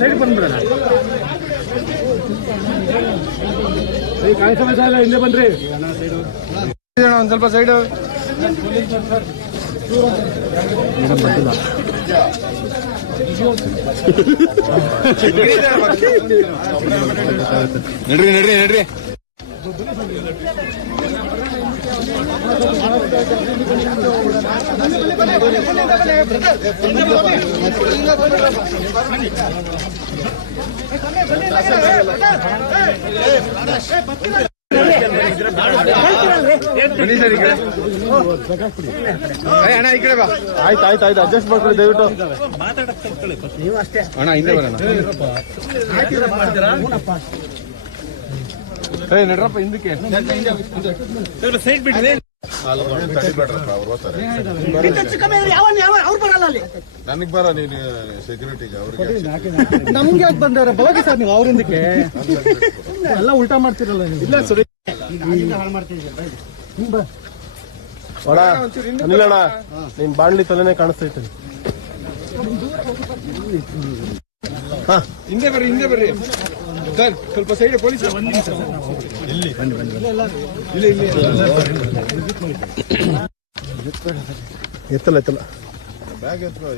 Side ಬಂದ್ಬಿಡೋಣ. ಕಾಯಿ ಸಮಸ್ಯೆ ಇಲ್ಲ, ಹಿಂದೆ ಬನ್ರಿ. ಒಂದ್ ಸ್ವಲ್ಪ ಸೈಡ್ ನಡ್ರಿ ನಡ್ರಿ ನಡ್ರಿ. ಬನ್ನಿ ಸರ್ ಈ ಕಡೆ. ಅಣ್ಣ ಈ ಕಡೆ ಬಾ. ಆಯ್ತು ಆಯ್ತು ಆಯ್ತು, ಅಡ್ಜಸ್ಟ್ ಮಾಡ್ಕೊಳ್ಳಿ ದಯವಿಟ್ಟು. ನೀವು ಅಷ್ಟೇ ಅಣ್ಣ, ಹಿಂದೆ ಬರೋಣ. ನಡ್ರಪ್ಪ ಹಿಂದಕ್ಕೆ. ಸೈಡ್ ಬಿಡಿ. ನನಗ್ ಬರ ನೀನು ಸೆಕ್ಯೂರಿಟಿಗೆ ಅವ್ರಿಗೆ ನಮ್ಗೆ ಯಾಕೆ ಬಂದಾರ ಹೋಗಿ ಸರ್ ನೀವು ಅವ್ರಿಂದಕ್ಕೆ ಎಲ್ಲ ಉಲ್ಟಾ ಮಾಡ್ತಿರಲ್ಲ ನೀವು. ಇಲ್ಲ ಸರಿ ಅನಿಲಣ್ಣ, ನಿನ್ ಬಾಣ್ಲಿ ತಲೆನೇ ಕಾಣಿಸ್ತೈತೆ. ಹಿಂದೆ ಬರ್ರಿ ಹಿಂದೆ ಬರ್ರಿ ಸರ್, ಸ್ವಲ್ಪ ಸೈಡ್ ಪೊಲೀಸ್. ಇಲ್ಲಿ ಇಲ್ಲಿ ಇಲ್ಲಿ ಎತ್ತಲ್ಲ ಎತ್ತಲ್ಲ ಬ್ಯಾಗ್ ಎತ್ಕೋ.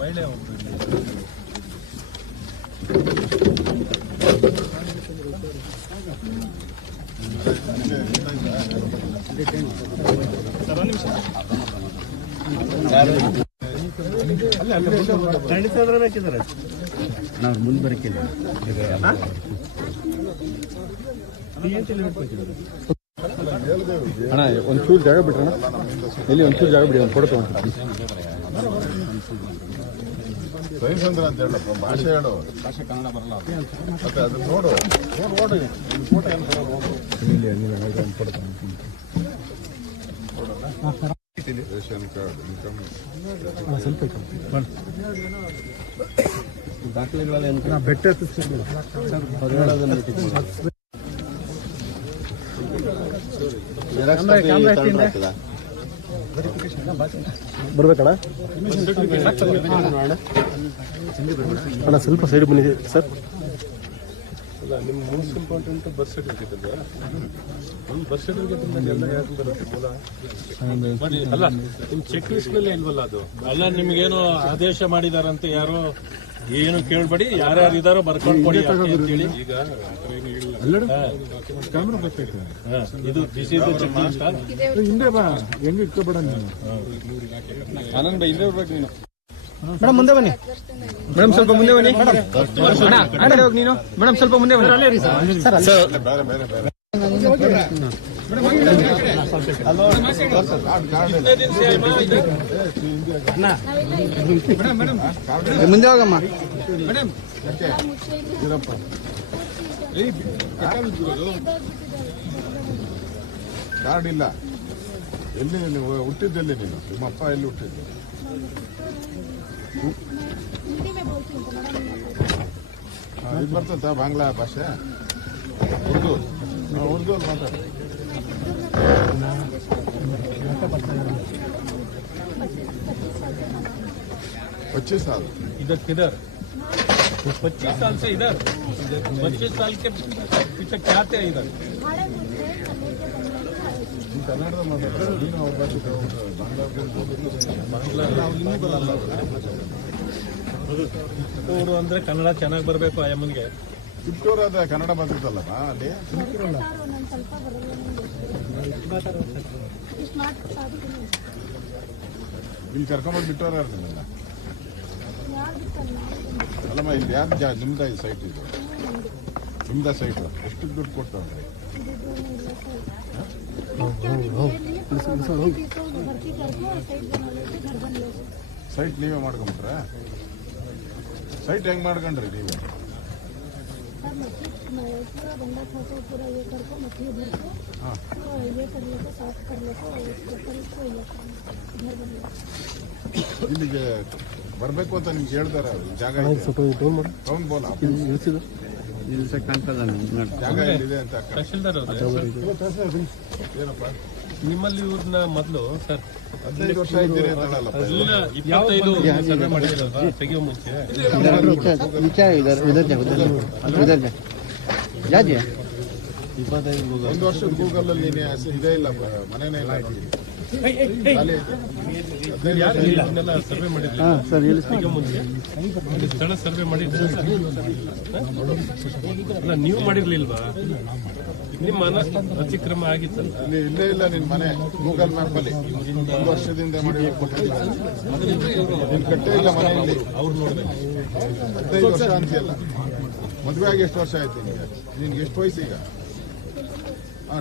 ಮಹಿಳೆ ನಾವು ಮುಂದೆ ಬರಕ್ಕಿಲ್ಲ. ಅಣ್ಣ ಒಂಚೂರು ಜಾಗ ಬಿಡ್ರಣ, ಇಲ್ಲಿ ಒಂಚೂರು ಜಾಗ ಬಿಡಿ, ಒಂದು ಫೋಟೋ ತಗೊಂಡು. ಸೈನ್ಸ್ ಅಂದ್ರೆ ಅಂತ ಹೇಳಪ್ಪ, ಭಾಷೆ ಹೇಳು. ಭಾಷೆ ಕನ್ನಡ ಬರಲ್ಲ ಮತ್ತೆ ಅದನ್ನ ನೋಡು. ಫೋಟೋ ಏನು ಫೋಟೋ ರೇಷನ್ ಕಾರ್ಡ್, ಇನ್ಕಮ್ ಸ್ವಲ್ಪ ದಾಖಲೆಗಳೆಲ್ಲ ಬೆಟ್ಟ ಬರ್ಬೇಕಣ್ಣ. ಅಣ್ಣ ಸ್ವಲ್ಪ ಸೈಡ್ ಬನ್ನಿ ಸರ್. ಅಲ್ಲ, ನಿಮ್ಮ ಮೋಸ್ಟ್ ಇಂಪಾರ್ಟೆಂಟ್ ಬರ್ತ್ ಸರ್ಟಿಫಿಕೇಟ್ ಅಲ್ವಾ? ಒಂದು ಬರ್ತ್ ಸರ್ಟಿಫಿಕೇಟ್ ಎಲ್ಲ ಯಾರು ಬರುತ್ತೆ ಮೂಲ? ಅಲ್ಲ, ನಿಮ್ಮ ಚೆಕ್ ಲಿಸ್ಟ್ ನಲ್ಲೇ ಇಲ್ವಲ್ಲ ಅದು? ಅಲ್ಲ, ನಿಮ್ಗೇನು ಆದೇಶ ಮಾಡಿದಾರಂತೆ ಯಾರು ಏನು ಕೇಳ್ಬೇಡಿ, ಯಾರ್ಯಾರು ಇದಾರೋ ಬರ್ಕೊಂಡು ಕೊಡಿ ಅಂತೇಳಿ. ಈಗ ಕ್ಯಾಮ್ರಾ ಬರ್ತೈತೆ ಇದು this is the checklist. ಹಿಂದೆ ಬಾ, ಹೆಂಗ್ ಇಟ್ಕೋಬೇಡ ನೀನು. ಆನಂದ್ ಹಿಂದೆ ಬರ್ಬೇಕು ನೀನು. ಮೇಡಮ್ ಮುಂದೆ ಬನ್ನಿ. ಮೇಡಮ್ ಸ್ವಲ್ಪ ಮುಂದೆ ಬನ್ನಿ. ಹೋಗಿ ನೀನು. ಮೇಡಮ್ ಸ್ವಲ್ಪ ಮುಂದೆ ಬನ್ನಿ. ಬೇರೆ ಬೇರೆ ಬೇರೆ ಮುಂದೆ ಹೋಗಮ್ಮ. ಕಾರ್ಡ್ ಇಲ್ಲ. ಎಲ್ಲಿ ನೀವು ಹುಟ್ಟಿದ್ದೆಲ್ಲಿ? ನೀನು ನಿಮ್ಮ ಅಪ್ಪ ಎಲ್ಲಿ ಹುಟ್ಟಿದ್ದು? ಇದು ಬರ್ತದ ಬಾಂಗ್ಲಾ ಭಾಷೆ? ಉರ್ದು ಉರ್ದು ಅಲ್ಲಿ ಮಾತಾಡಿ. 25 साल इधर किधर 25 साल से इधर 25 साल के पीछे क्या थे इधर? ಕನ್ನಡದ ಮಾತಾಡ್ತಾರೆ. ನೀನು ಅವ್ರ ಭಾಷೆ ಅವರು ಅಂದ್ರೆ ಕನ್ನಡ ಚೆನ್ನಾಗಿ ಬರಬೇಕು. ಅಮ್ಮನಿಗೆ ಚಿಕ್ಕವರಾದ ಕನ್ನಡ ಮಾತಾಡ್ತಲ್ಲಮ್ಮ ಅಲ್ಲಿ. ಇಲ್ಲಿ ಕರ್ಕೊಂಡ್ಬಂದು ಬಿಟ್ಟವ್ರ ನಿಮ್ಮೆಲ್ಲ? ಅಲ್ಲಮ್ಮ, ಇಲ್ಲಿ ಯಾರು ನಿಮ್ದ ಸೈಟ್ ಇದು? ನಿಮ್ದ ಸೈಟ್ ಎಷ್ಟು ದುಡ್ಡು ಕೊಡ್ತಾವ್ರೆ? ಸೈಟ್ ನೀವೇ ಮಾಡ್ಕೊಂಬಿಟ್ರೆ? ಸೈಟ್ ಹೆಂಗ್ ಮಾಡ್ಕೊಂಡ್ರಿ ನೀವೇ? ಇಲ್ಲಿಗೆ ಬರ್ಬೇಕು ಅಂತ ನಿಮ್ಗೆ ಹೇಳ್ತಾರ? ಜಾಗ ಬೋಲ ಜಾಗ ಎಲ್ಲಿದೆ ಅಂತ ತಹಶೀಲ್ದಾರ್ ಏನಪ್ಪ ನಿಮ್ಮಲ್ಲಿ ಇವ್ರನ್ನ ಮೊದಲು ಸರ್ 15 ವರ್ಷ ಇದ್ದೀರಿ ಅಂತ ಹೇಳಲ್ಲಪ್ಪ. ಎಲ್ಲ 25 ಸರ್ವೆ ಮಾಡಿದ್ರಲ್ವಾ ತೆಗಿಯೋ ಮುಂಚೆ ಒಂದು ವರ್ಷದ ಗೂಗಲ್ ಅಲ್ಲಿ ನೀನೆ ಇದೇ ಇಲ್ಲ, ಮನೆನೇ ಇಲ್ಲ ನೋಡಿ. ಖಾಲಿ ಐತೆ. 15 ವರ್ಷ ಇಲ್ಲ. ಇದನ್ನೆಲ್ಲ ಸರ್ವೆ ಮಾಡಿದ್ರಿ ತೆಗಿಯೋ ಮುಂಚೆ ಅಲ್ಲಿ ಸ್ಥಳ ಸರ್ವೆ ಮಾಡಿದ್ರಿ ಅಲ್ಲ ನೀವು ಮಾಡಿರ್ಲಿಲ್ವಾ? ನಿಮ್ಮ ಅತಿಕ್ರಮ ಆಗಿತ್ತಲ್ಲ. ಇಲ್ಲಿ ಇಲ್ಲೇ ಇಲ್ಲ ನಿನ್ ಮನೆ ಗೂಗಲ್ ಮ್ಯಾಪ್ ಅಲ್ಲಿ 1 ವರ್ಷದಿಂದ ಮಾಡಿ ಕೊಟ್ಟಿಲ್ಲ. ನೀನ್ ಕಟ್ಟೇ ಇಲ್ಲ ಮನೆಯಲ್ಲಿ. ಅವ್ರು ನೋಡಿದೆ 15 ವರ್ಷ ಅಂತೀಯಲ್ಲ. ಮದುವೆ ಆಗಿ ಎಷ್ಟು ವರ್ಷ ಆಯ್ತು ನಿನ್ಗೆ ಎಷ್ಟು ವಯಸ್ಸು ಈಗ?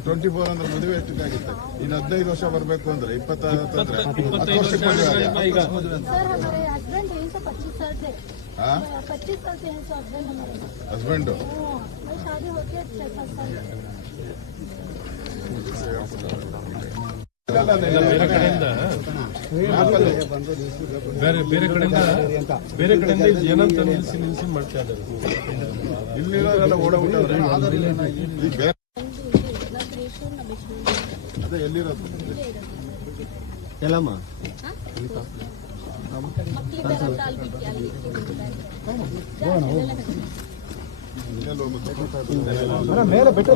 24 ಅಂದ್ರೆ ಮದುವೆ ಎಷ್ಟಿಗಾಗಿತ್ತು? ಇನ್ನು 15 ವರ್ಷ ಬರಬೇಕು ಅಂದ್ರೆ 20 ಅಂದ್ರೆ 10 ವರ್ಷಕ್ಕೆ ಮದುವೆ ಆಗಿದೆ. ಈಗ सर हमारे हस्बैंड हैं तो 25 साल से हाँ? 25 साल से हैं तो हस्बैंड हमारे ಹಸ್ಬೆಂಡು मेरी शादी होती है 6-7 साल ಬೇರೆ ಕಡೆಯಿಂದ ಬೇರೆ ಕಡೆಯಿಂದ ಇದು ಏನಂತ ನಿಲ್ಸಿ ಮಾಡ್ತಾ ಇದ್ದಾರೆ. ಇಲ್ಲಿರೋರೆಲ್ಲ ಓಡೋಗ್ಬಿಟ್ಟವ್ರೆ. ಈಗ ಬೇರೆ ಅದೇ ಎಲ್ಲಿರೋದು? ಎಲ್ಲಮ್ಮ ಇನ್ನೆಲ್ಲಿ ಹೋಗ್ಬೇಕು?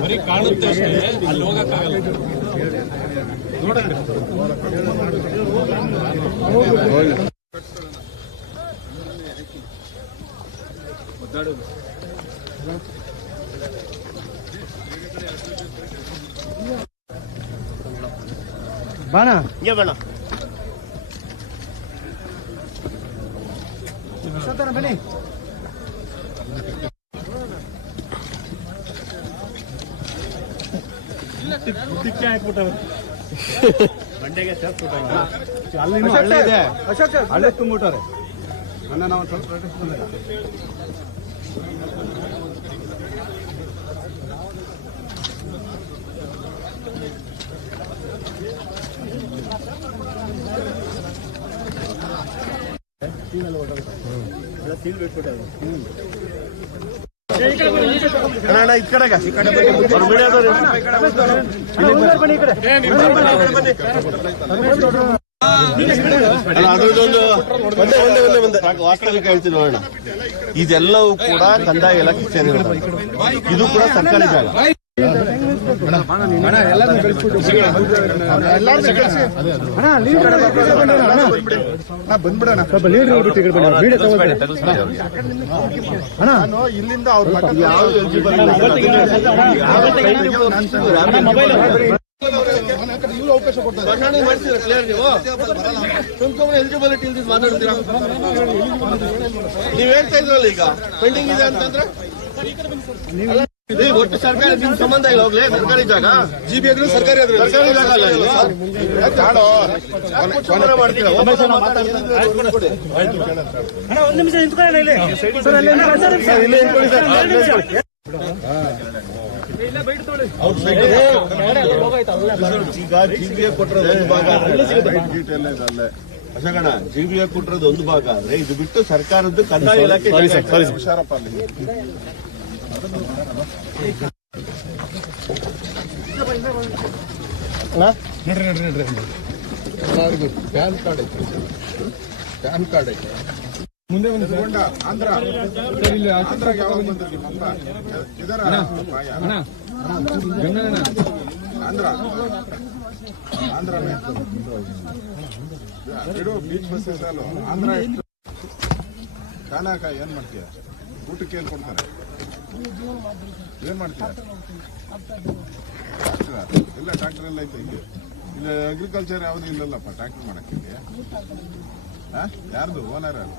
ಬರೀ ಕಾಣುತ್ತೆ ಅಷ್ಟೇ, ಅಲ್ಲಿ ಹೋಗಕ್ಕಾಗಲ್ಲ. ಬಾಣ ಬನ್ನಿ. ಅಲ್ಲಿ ಹಳ್ಳೆ ಇದೆ, ಹಳ್ಳೆ ತುಂಬಿಟ್ಟವ್ರೆ. ಅನ್ನ ನಾವು ಸ್ವಲ್ಪ ಪ್ರೊಟೆಸ್ಟ್ ಬಂದಾಗ ವಾಸ್ತವಿಕ ಹೇಳ್ತೀನಿ ನೋಡೋಣ. ಇದೆಲ್ಲವೂ ಕೂಡ ಕಂದಾಯ ಇಲಾಖೆ ಸೇರಿದೆ. ಇದು ಕೂಡ ಸರ್ಕಾರಿ ಜಾಗ. ಇಲ್ಲಿಂದ ಅವ್ರ ಅವಕಾಶ ಕೊಡ್ತಾರೆ. ನೀವ್ ಹೇಳ್ತಾ ಇದ್ರಲ್ಲ ಈಗ ಪೆಂಡಿಂಗ್ ಇದೆ ಅಂತಂದ್ರೆ ಒಟ್ಟು ಸರ್ಕಾರ ನಿಮ್ ಸಂಬಂಧ ಇಲ್ಲ. ಹೋಗ್ಲಿ ಸರ್ಕಾರಿ ಜಾಗ, ಜಿಬಿ ಆದ್ರೂ ಸರ್ಕಾರಿ ಆದ್ರೂ ಸರ್ಕಾರಿ ಜಾಗ ಅಲ್ಲ ಇದು. ಮಾಡ್ತೀರಾ? ಈಗ ಜಿಬಿಎ ಕೊಟ್ಟಿರೋದು ಒಂದು ಭಾಗ ಅಶೋಕಣ್ಣ, ಜಿಬಿಎ ಕೊಟ್ಟಿರೋದು ಒಂದು ಭಾಗ ಅಂದ್ರೆ ಇದು ಬಿಟ್ಟು ಸರ್ಕಾರದ್ದು ಕಂದಾಯ ಇಲಾಖೆ ಹುಷಾರಪ್ಪ ಅಲ್ಲಿ. ಎಲ್ಲರಿಗೂ ಪ್ಯಾನ್ ಕಾರ್ಡ್ ಐತೆ, ಪ್ಯಾನ್ ಕಾರ್ಡ್ ಐತೆ. ಮುಂದೆ ಒಂದು ಆಂಧ್ರ ಇಲ್ಲಿ ಆಂಧ್ರಾಗ ಯಾವಾಗ ಬಂದ್ರು ನಿಮ್ಮಪ್ಪ? ಇದರ ಆಂಧ್ರ ಆಂಧ್ರ ಇಡು ಬೀಚ್ ಬಸ್ ಸಾಲು ಆಂಧ್ರ. ಎಷ್ಟು ಕಾನಾಕ ಏನ್ ಮಾಡ್ತೀಯ? ಊಟಕ್ಕೆ ಏನ್ ಕೊಡ್ತಾರೆ? ಏನ್ ಮಾಡ್ತೀಯ? ಟ್ರಾಕ್ಟರ್ ಎಲ್ಲ ಟ್ರಾಕ್ಟರ್ ಎಲ್ಲ ಐತೆ ಇಲ್ಲಿ. ಇಲ್ಲಿ ಅಗ್ರಿಕಲ್ಚರ್ ಯಾವ್ದು ಇಲ್ಲಲ್ಲಪ್ಪ ಟ್ರಾಕ್ಟರ್ ಮಾಡಕ್ಕೆ. ಯಾರ್ದು ಓನರ್ ಯಾರು?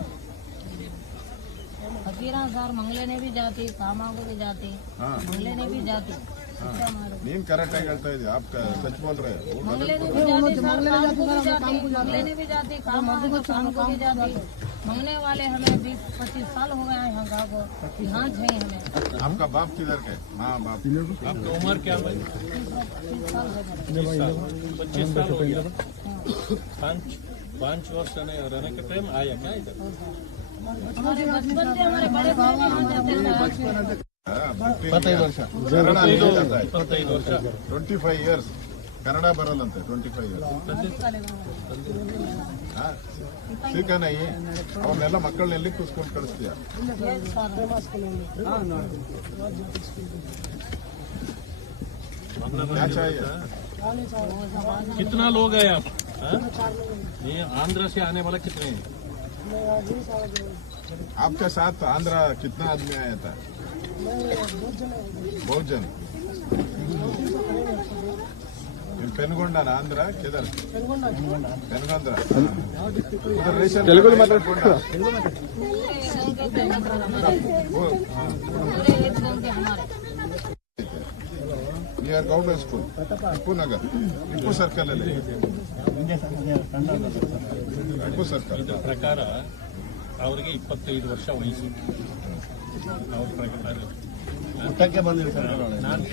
फकीरा सर मंगले ने भी जाती, कामा को भी जाती, मंगले ने भी जाती। ನೀನ್ ಕರೆಕ್ಟ್ ಆಗಿ ಹೇಳ್ತಾ ಇದೀಯ. आप सच बोल रहे हो? मंगले ने भी जाती, सर काम को भी जाती, मंगले ने भी जाती, कामा को काम को भी जाती। मंगने वाले हमें 20-25 साल हो गए हैं यहाँ गाँव को, यहाँ चाहिए हमें। आपका बाप किधर के? हाँ बाप। आपका उम्र क्या है? 25 साल हो गए। 25 साल हो गया। 5 5 वर्ष रहने के टाइम आया क्या इधर? हमारे बचपन से हमारे बड़े भाई भी यहाँ जाते थे। 25 ವರ್ಷ ಕನ್ನಡ ಅಲ್ಲಿಗೆ ಜಾತಾ ಇದೆ. 25 ವರ್ಷ 25 ಇಯರ್ಸ್ ಕನ್ನಡ ಬರಲ್ಲಂತೆ 25 ಇಯರ್ಸ್ ಸಿಕ್ಕನೈ ಅವನ್ನೆಲ್ಲ ಮಕ್ಕಳನ್ನ ಎಲ್ಲಿ ಕೂಸ್ಕೊಂಡು ಕಳಿಸ್ತೀಯ क्या चाहिए कितना लोग है आप? हाँ? ये आंध्र से आने वाला कितने हैं? आपके साथ आंध्रा कितना आदमी आया था बहुत जन पेनगोंडा ना आंध्रा किधर पेनगोंडा उधर रेशन तेलुगु में पूरे एक गांव के हमारे नियर गवर्नमेंट स्कूल टिಪ್ಪು नगर टिಪ್ಪು सर्कल ಅಲ್ಲಿ ಟಿಪ್ಪು ಸರ್ಕಲ್ ಇದ್ರ ಪ್ರಕಾರ ಅವರಿಗೆ 25 ವರ್ಷ ವಯಸ್ಸು ಅವ್ರ ಪ್ರಕಾರ ಊಟಕ್ಕೆ ಬಂದಿರಿ ಸರ್ ನಾನು